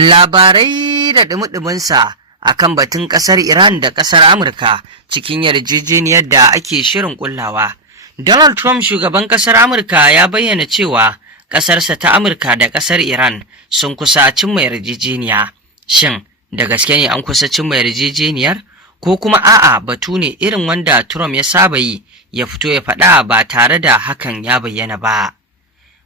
Labarai da ɗumi-ɗuminsa a kan batun ƙasar Iran da ƙasar Amurka cikin yarjejeniyar da ake shirin ƙullawa. Donald Trump, shugaban ƙasar Amurka, ya bayyana cewa ƙasarsa ta Amurka da ƙasar Iran sun kusa cimma yarjejeniya. Shin da gaske ne an kusa cimma yarjejeniyar? Ko kuma a'a batu ne irin wanda Trump ya saba yi, ya fito ya faɗa ba tare da hakan ya bayyana ba?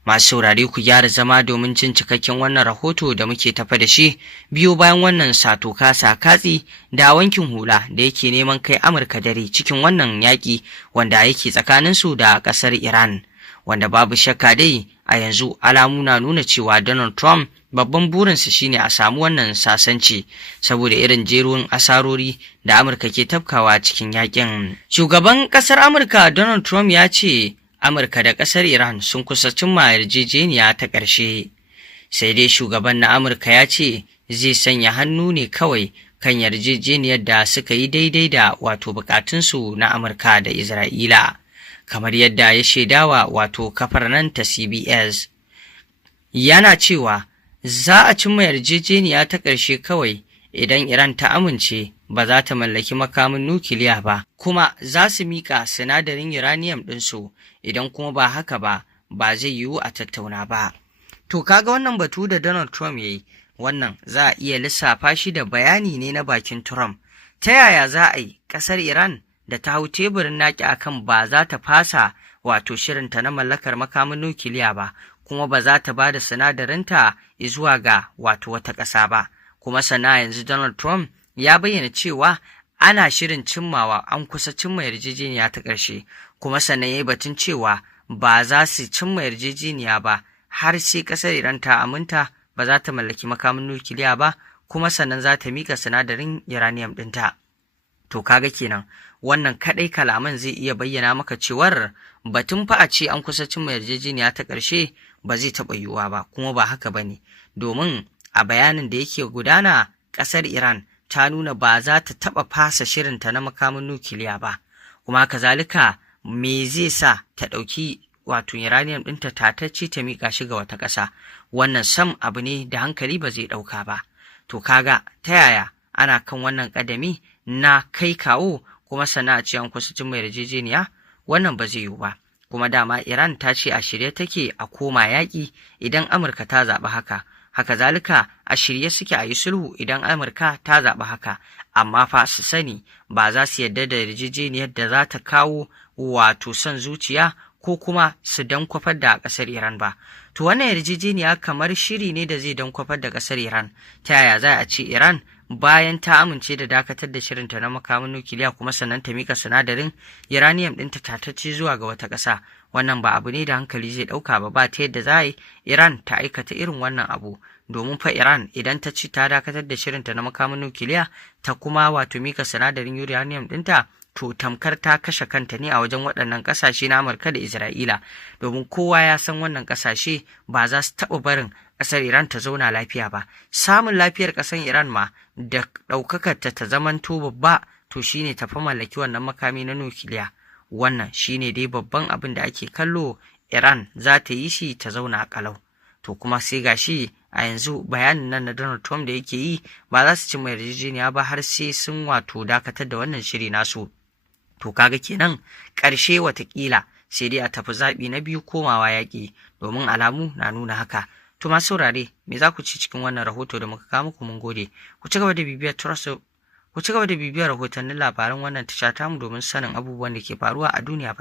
Masu saurare, ku gyara zama domin jin cikakken wannan rahoto da muke tafa da shi biyo bayan wannan sato kasa katsi da wankin hula da yake neman kai Amurka dare cikin wannan yaƙi wanda yake tsakaninsu da ƙasar Iran, wanda babu shakka dai a yanzu alamu na nuna cewa Donald Trump babban burinsa shine a samu wannan sasanci saboda irin jerin asarori da Amurka ke tafkawa cikin yaƙin. Shugaban ƙasar Amurka Donald Trump ya ce Amurka da ƙasar Iran sun kusa cimma yarjejeniya ta ƙarshe, sai dai shugaban na Amurka ya ce zai sanya hannu ne kawai kan yarjejeniyar da suka yi daidai da bukatunsu na Amurka da Isra'ila, kamar yadda ya shaidawa kafar nan ta CBS. Yana cewa za a cimma yarjejeniya ta ƙarshe kawai idan Iran ta amince ba za ta mallaki makamin nukiliya ba, kuma za su miƙa sinadarin uranium ɗinsu, idan kuma ba haka ba, ba zai yiwu a tattauna ba. To kaga wannan batu da Donald Trump ya yi, wannan za a iya lissafa shi da bayani ne na bakin Trump. Ta yaya za a yi ƙasar Iran da ta hau teburin naƙi akan ba za ta fasa shirinta na mallakar makamin nukiliya ba, kuma ba za ta ba da sinadarinta zuwa ga wata ƙasa ba. Kuma sana yanzu Donald Trump ya bayyana cewa ana shirin cimmawa, an kusa cimma yarjejeniya ta ƙarshe, kuma sannan ya yi batun cewa ba za su cimma yarjejeniya ba har sai ƙasar Iran ta aminta ba za ta mallaki makamin nukiliya ba, kuma sannan za ta miƙa sinadarin uranium ɗinta. To kaga kenan wannan kaɗai kalaman zai iya bayyana maka cewar batun fa a ce an kusa cimma yarjejeniya ta ƙarshe ba zai taɓa yiwuwa ba, kuma ba haka ba ne, domin a bayanin da yake gudana ƙasar Iran ta nuna ba za ta taɓa fasa shirinta na makamin nukiliya ba, kuma kazalika me zai sa ta ɗauki uranium ɗinta tatacce ta miƙa shi ga wata ƙasa? Wannan sam abu ne da hankali ba zai ɗauka ba. To kaga ta yaya ana kan wannan ƙadami na kai kawo kuma sana'a ce an kusa cimma yarjejeniya? Wannan ba zai yiwu ba. Kuma dama Iran ta ce a shirye take a koma yaƙi idan Amurka ta zaɓi haka. Haka zalika a shirye suke a yi sulhu idan Amurka ta zaɓi haka, amma fa su sani ba za su yarda da yarjejeniyar da za ta kawo son zuciya ko kuma su dankwafar da ƙasar Iran ba. To wannan yarjejeniya kamar shiri ne da zai dankwafar da ƙasar Iran. Ta yaya za a ce Iran bayan ta amince da dakatar da shirinta na makamin nukiliya kuma sannan ta mika sinadarin uranium ɗinta tatacce zuwa ga wata ƙasa? Wannan ba abu ne da hankali zai ɗauka ba ta yadda za a yi Iran ta aikata irin wannan abu, domin fa Iran idan ta ci ta dakatar da shirinta na makamin nukiliya ta kuma mika sinadarin uranium ɗinta, to tamkar ta kashe kanta ne a wajen waɗannan ƙasashe na Amurka da Isra'ila, domin kowa ya san wannan ƙasashe ba za su taɓa barin ƙasar Iran ta zauna lafiya ba. Samun lafiyar ƙasar Iran ma da ɗaukakarta ta zamanto babba, to shine tafi mallaki wannan makami na nukiliya. Wannan shine dai babban abin da ake kallo Iran za ta yi shi ta zauna a ƙalau. To kuma sai gashi a yanzu bayanin nan na Donald Trump da yake yi ba za su cimma yarjejeniya ba har sai sun dakatar da wannan shiri nasu. To kaga kenan ƙarshe watakila sai dai a tafi zaɓi na biyu, komawa yaƙi, domin alamu na nuna haka. To masu saurare, me za ku ci cikin wannan rahoto da muka kawo muku? Mun gode. Ku ci gaba da bibiyar rahotannin labaran wannan tasha tamu domin sanin abubuwan da ke faruwa a duniya.